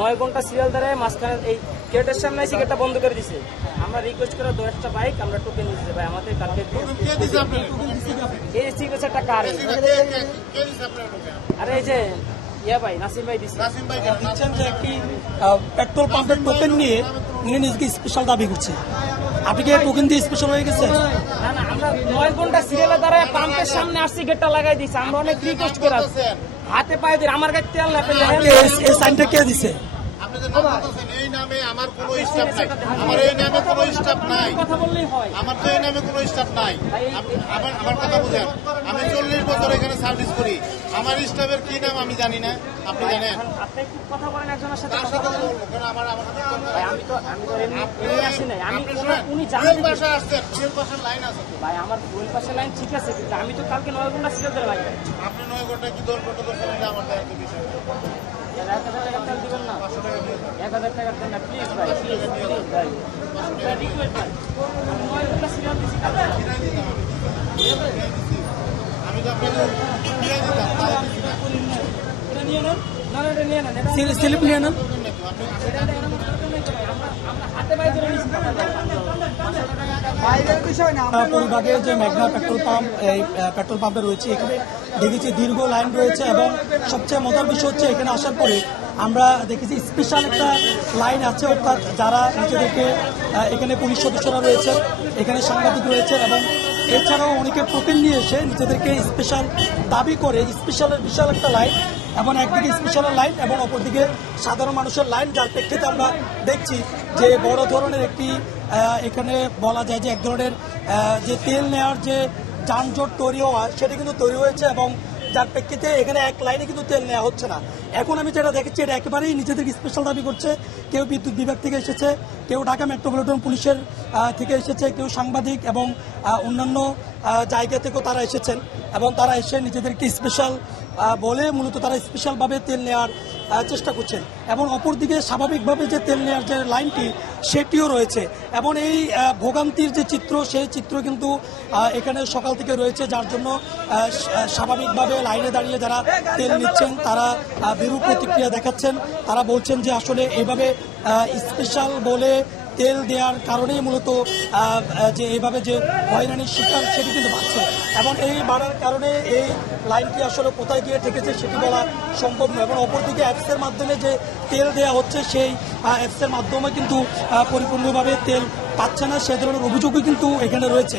নয় ঘন্টা সিরিয়াল দাঁড়ায় মাঝখানে এই গেটের সামনে এসে গেটটা বন্ধ করে দিছে। আমরা রিকোয়েস্ট করে 10টা বাইক আমরা টোকেন দিচ্ছি ভাই, আমাদের কালকে এই সিগনেচার একটা কার, আরে এই যে ইয়া ভাই নাসিম ভাই দিচ্ছে। দিচ্ছেন যে একটি পেট্রোল পাম্পের টোকেন নিয়ে উনি নিজেকে স্পেশাল দাবি করছে। আপনি কি টোকেন দিয়ে স্পেশাল হয়ে গেছে? না না, আমরা 9 ঘন্টা সিরিয়ালে দাঁড়ায় পাম্পের সামনে আসছি, গেটটা লাগাই দিচ্ছি। আমরা অনেক রিকোয়েস্ট করে হাতে পায়ে দিয়ে আমার গাড়ি তেল না পেলে এই সাইনটা কে দিছে? এই নামে আমার কোনো স্টাফ নাই, আমার এই নামে কোনো স্টাফ নাই, কথা বললেই হয়। আমার তো এই নামে কোনো স্টাফ নাই। আমার কথা বুঝেন, আমি 40 বছর এখানে সার্ভিস করি, আমার স্টাফের কি নাম আমি জানি না, আপনি জানেন? আপনি একটু কথা বলেন একজনের সাথে। কার সাথে বলবো? কারণ আমার ভাই আমি তো এমনি আসি নাই, আমি উনি জানেন জানেন ভাষা আসছেন, ফুয়েল পাশের লাইন আছে তো। ভাই আমার ফুল পাশে লাইন ঠিক আছে, কিন্তু আমি তো কালকে 9 ঘন্টা সিরিয়াল ধরে লাগবে। আপনি 9 ঘন্টা কি 10 ঘন্টা ধরে চলে আমার দায়িত্ব বিষয় না। 1000 টাকা তেল দিবেন না? 500 টাকা দিয়ে 1000 টাকা দেন না প্লিজ ভাই, প্লিজ ভাই, রিকোয়েস্ট ভাই। আমি 9 ঘন্টা সিরিয়াল দিছি কালকে। আমি তো আপনাকে ফিরাই দিতাম, তাহলে দিছি না। এটা নিয়ে নেন, না না এটা নিয়ে নেন, এটা স্লিপ নিয়ে নেন। আমরা হাতে পায়ে ধরে নিছি। পরিবাগের যে মেঘনা পেট্রোল পাম্প, এই পেট্রোল পাম্পে রয়েছে, এখানে দেখেছি দীর্ঘ লাইন রয়েছে এবং সবচেয়ে মজার বিষয় হচ্ছে এখানে আসার পরে আমরা দেখেছি স্পেশাল একটা লাইন আছে, অর্থাৎ যারা নিজেদেরকে এখানে পুলিশ সদস্যরা রয়েছে, এখানে সাংবাদিক রয়েছে এবং এছাড়াও অনেকে টোকেন নিয়ে এসে নিজেদেরকে স্পেশাল দাবি করে স্পেশালের বিশাল একটা লাইন, এবং একদিকে স্পেশালের লাইন এবং অপরদিকে সাধারণ মানুষের লাইন, যার প্রেক্ষিতে আমরা দেখছি যে বড় ধরনের একটি এখানে বলা যায় যে এক ধরনের যে তেল নেওয়ার যে যানজট তৈরি হওয়া, সেটা কিন্তু তৈরি হয়েছে এবং যার প্রেক্ষিতে এখানে এক লাইনে কিন্তু তেল নেওয়া হচ্ছে না। এখন আমি যেটা দেখেছি এটা একেবারেই নিজেদেরকে স্পেশাল দাবি করছে। কেউ বিদ্যুৎ বিভাগ থেকে এসেছে, কেউ ঢাকা মেট্রোপলিটন পুলিশের থেকে এসেছে, কেউ সাংবাদিক এবং অন্যান্য জায়গা থেকেও তারা এসেছেন এবং তারা এসে নিজেদেরকে স্পেশাল বলে মূলত তারা স্পেশালভাবে তেল নেওয়ার চেষ্টা করছেন এবং অপরদিকে স্বাভাবিকভাবে যে তেল নেওয়ার যে লাইনটি সেটিও রয়েছে এবং এই ভোগান্তির যে চিত্র, সেই চিত্র কিন্তু এখানে সকাল থেকে রয়েছে, যার জন্য স্বাভাবিকভাবে লাইনে দাঁড়িয়ে যারা তেল নিচ্ছেন তারা বিরূপ প্রতিক্রিয়া দেখাচ্ছেন। তারা বলছেন যে আসলে এইভাবে স্পেশাল বলে তেল দেওয়ার কারণেই মূলত যে এইভাবে যে হয়রানির শিকার সেটি কিন্তু বাড়ছে এবং এই বাড়ার কারণে এই লাইনটি আসলে কোথায় গিয়ে ঠেকেছে সেটি বলা সম্ভব নয় এবং অপরদিকে অ্যাপসের মাধ্যমে যে তেল দেওয়া হচ্ছে সেই অ্যাপসের মাধ্যমে কিন্তু পরিপূর্ণভাবে তেল পাচ্ছে না, সে ধরনের অভিযোগও কিন্তু এখানে রয়েছে।